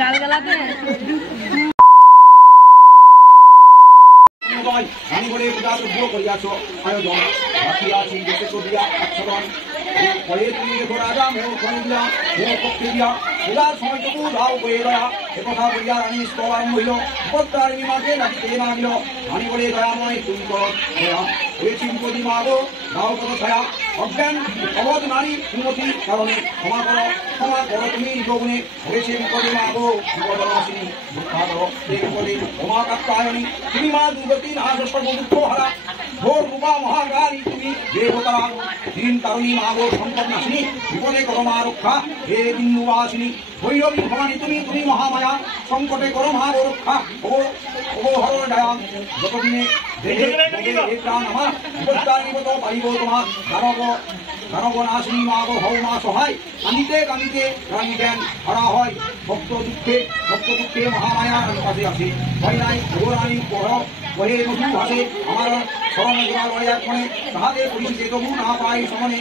গালগালাতে আমি বলে পূজা শুদ্ধ করিয়াছ আয়োজন রাখিয়াছি দেশে করিয়া আচ্ছাদন পরে তুমি দেখো রাজা মোর করে দিয়া মোর পক্ষে দিয়া পূজার সময়টুকু দাও বয়ে দয়া একথা বলিয়া রানী স্তব আরম্ভ হইল উপত্যার বিমাকে নাচিতে নামিল রানী বলে দয়াময় তুমি কর দয়া হয়েছি বিপদী মা গো দাও কত ছায়া অজ্ঞান অবধ নারী উন্নতি কারণে ক্ষমা করো তুমি যোগনে হয়েছে বিপদী মা গো বিপদনাশিনী দুঃখা করো এই বিপদে ক্ষমা কাত্তায়নী তুমি মা দুর্গতি নাশ সর্বদুঃখ হারা ঘোর রূপা মহাকালী তুমি দেবতারা দিন কারণী মা গো সম্পদ নাশিনী বিপদে করো মা রক্ষা হে বিন্দুবাসিনী ভৈরবী ভবানী তুমি মহামায়া সংকটে করো মা গো রক্ষা ও হর দয়া যতদিনে দেহে প্রাণ আমার বিপদার বিপদ পাইব তোমার দানব নাশিনী মা গো হও মা সহায় কাঁদিতে কাঁদিতে রানী জ্ঞান হারা হয় ভক্ত দুঃখে মহামায়া পাশে আসে ভয় নাই রানী পড় বহে মধু ভাসে আমার স্মরণ জোড়া লড়ে এক্ষণে তাহাদের পরিচিতে তবু না পাই সমনে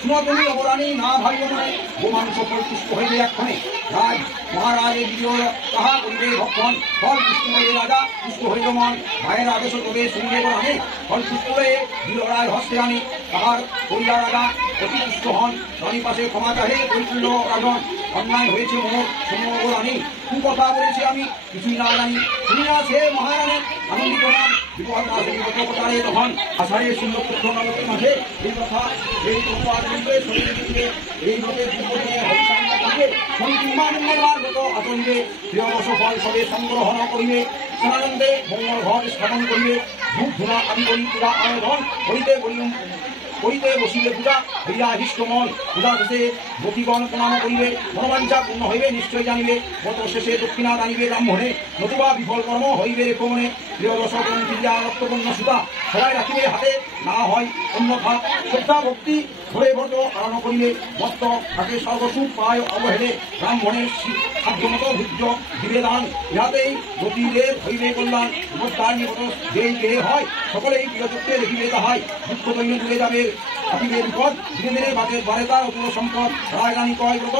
শুনতনি অবরানী না ভাই মনে গোমান সকল পুষ্প হইবে এক্ষণে রাজ মহারাজের বিজয় তাহা করিবে ভক্ষণ ফল পুষ্প হইবে রাজা পুষ্প হইল মন ভাইয়ের আদেশ তবে শুনিবে রানে ফল পুষ্প হয়ে বিলরায় হস্তে আনি তাহার করিয়া রাজা অতি পুষ্ট হন রানী পাশে ক্ষমা চাহে পরিপূর্ণ রাজন অন্যায় হয়েছে মোর সমগ্র রানী কথা বলেছি আমি কিছুই না জানি শুনিয়া সে মহারানী আনন্দিত হন বিপদ মাসে বিপদে তখন আষাঢ়ে সুন্দর পুত্র নবতী মাসে এই কথা এই প্রপাত বলবে শরীর দিবে এই মতে আতঙ্কে প্রিয়বশ ফল সবে সংগ্রহণ করিবে সনানন্দে মঙ্গল ঘর স্থাপন করিবে ধূপ ধুনা আদি করি পূজা আয়োজন করিতে বসিবে পূজা হইয়া হিষ্টমন পূজা শেষে গতিগণ প্রণাম করিবে মনোবাঞ্ছা পূর্ণ হইবে নিশ্চয় জানিবে গত শেষে দক্ষিণা জানিবে ব্রাহ্মণে নতুবা বিফল কর্ম হইবে কমনে প্রিয়বশ ক্রিয়া রক্তপূর্ণ সুতা সবাই রাখিবে হাতে না হয় অন্যথা শ্রদ্ধা ভক্তি ধরে ব্রত পালন করিলে মস্ত থাকে সর্বসুখ পায় অবহেলে ব্রাহ্মণের সাধ্যমতো ভুজ্য দিবে দান ইহাতেই গতিদের হইবে কল্যাণ উপস্থান নিকট যেই দেহে হয় সকলেই প্রিয়যুক্তে দেখিবে তাহাই দুঃখ দৈন্য দূরে যাবে থাকিবে বিপদ ধীরে ধীরে বাড়ে তার অতুল সম্পদ রাজধানী কয় ব্রত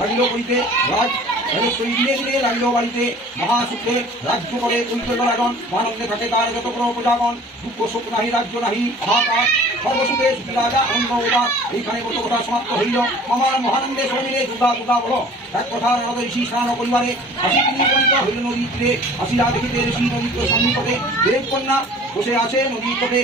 লাগিল করিতে রাজ ধীরে ধীরে লাগিল বাড়িতে মহাসুখে রাজ্য করে কৈতল্য রাজন আনন্দে থাকে তার যত প্রজাগণ দুঃখ শোক নাহি রাজ্য নাহি হাহাকার সর্বসুখে সুখী রাজা আনন্দ উদার এইখানে ব্রত কথা সমাপ্ত হইল আমার মহানন্দে শরীরে দুর্গা বল এক কথা রদ ঋষি স্নান পরিবারে হাসি তিনি পরিত হইল নদী তীরে হাসিরা দেখিতে ঋষি নদীর সন্নিকটে দেব কন্যা বসে আছে নদীর পথে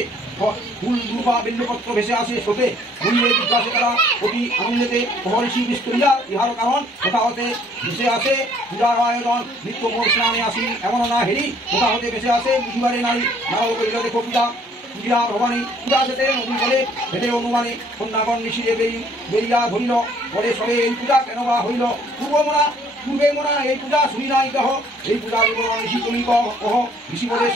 ফুল দুর্বা বেল্লপত্র ভেসে আসে স্রোতে ভুলিয়ে জিজ্ঞাসে তারা অতি আনন্দেতে মহর্ষি বিস্তরিয়া ইহার কারণ কোথা হতে ভেসে আসে পূজার আয়োজন নিত্য মোর স্নানে আসি এমন না হেরি কোথা হতে ভেসে আসে বুঝিবারে নারী নারদ করিল দেখো পূজা ভবানী পূজা যেতে নদী বলে হেঁটে অনুমানে কন্যাগণ নিশিরে বেরিয়া ধরিল পরে সবে এই পূজা কেন বা হইল পূর্বে মোরা এই পূজা শুনি নাই কহ এই পূজা বিবরণ ঋষি তুমি কহ ঋষি বলে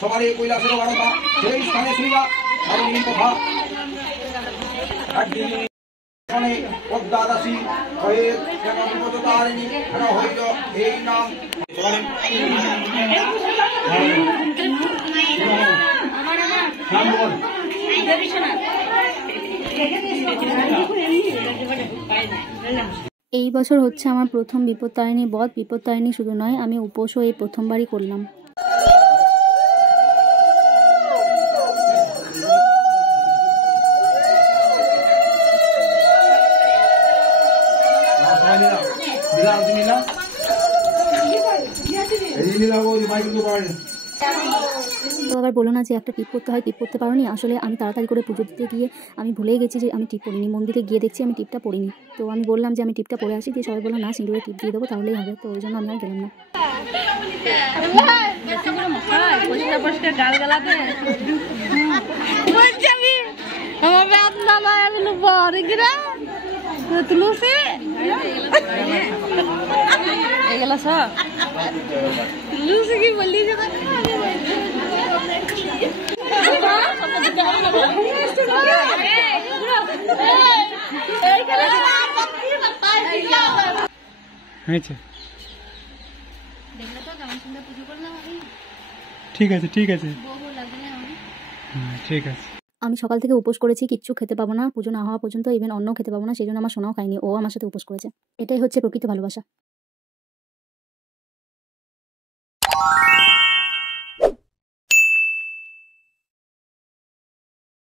সবারে কৈলাসের বারতা সেই স্থানে শুনিবা কারণ কথা একদিন পদ্মা দাসী হয়ে কেন বিপদ তারিণী কেন হইল এই নাম এই বছর হচ্ছে আমার প্রথম বিপত্তারিণী বধ। বিপত্তারিণী শুধু নয়, আমি উপোসও এই প্রথমবারই করলাম। তো আবার বলো না যে একটা টিপ করতে হয়, টিপ করতে পারোনি। আসলে আমি তাড়াতাড়ি করে পুজো দিতে গিয়ে আমি ভুলেই গেছি যে আমি টিপ পড়িনি। মন্দিরে গিয়ে দেখছি আমি টিপটা পড়িনি। তো আমি বললাম যে আমি টিপটা পরে আসি, দিয়ে সবাই বললাম না সিঁদুরে টিপ দিয়ে দেবো তাহলেই হবে। তো ওই জন্য আমি আর গেলাম না। ঠিক আছে ঠিক আছে ঠিক আছে। আমি সকাল থেকে উপোস করেছি, কিচ্ছু খেতে পাবো না পুজো না হওয়া পর্যন্ত, ইভেন অন্য খেতে পাবো না। সেই জন্য আমার সোনাও খাইনি, ও আমার সাথে উপোস করেছে। এটাই হচ্ছে প্রকৃত ভালোবাসা।